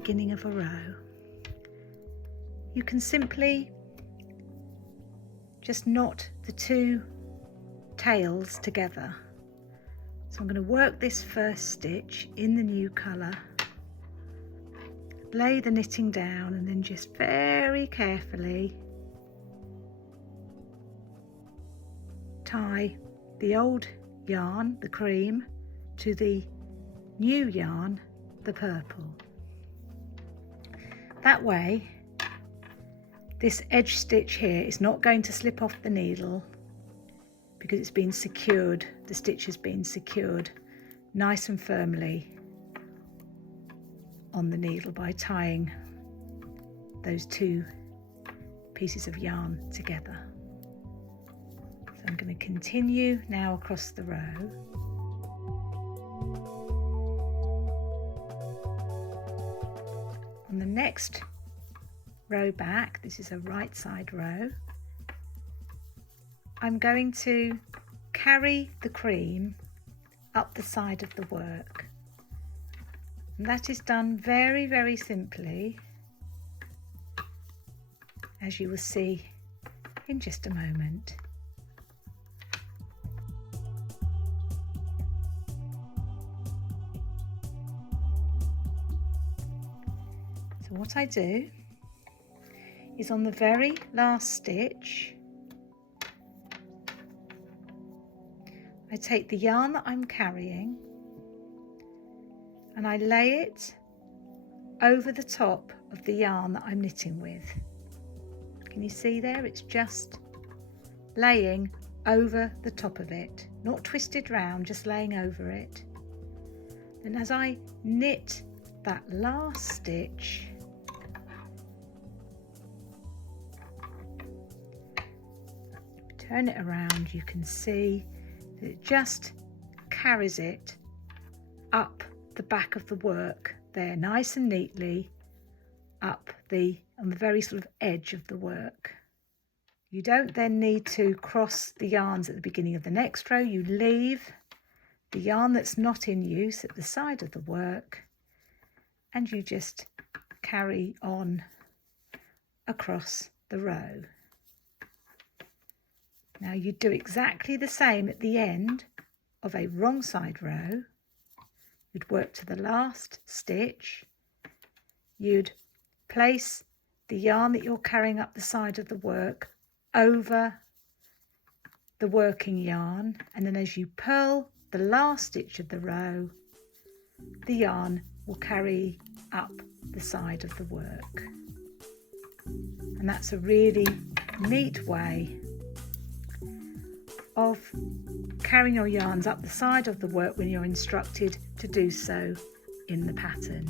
beginning of a row, you can simply just knot the two tails together. So I'm going to work this first stitch in the new colour, lay the knitting down, and then just very carefully tie the old yarn, the cream, to the new yarn, the purple. That way this edge stitch here is not going to slip off the needle because it's been secured, the stitch has been secured nice and firmly on the needle by tying those two pieces of yarn together. So I'm going to continue now across the row. On the next row back, this is a right side row, I'm going to carry the cream up the side of the work, and that is done very, very simply, as you will see in just a moment. So what I do is on the very last stitch, I take the yarn that I'm carrying and I lay it over the top of the yarn that I'm knitting with. Can you see there? It's just laying over the top of it, not twisted round, just laying over it. Then as I knit that last stitch, turn it around, you can see that it just carries it up the back of the work there, nice and neatly up on the very sort of edge of the work. You don't then need to cross the yarns at the beginning of the next row. You leave the yarn that's not in use at the side of the work and you just carry on across the row. Now you do exactly the same at the end of a wrong side row. You'd work to the last stitch, you'd place the yarn that you're carrying up the side of the work over the working yarn, and then as you purl the last stitch of the row, the yarn will carry up the side of the work. And that's a really neat way of carrying your yarns up the side of the work when you're instructed to do so in the pattern.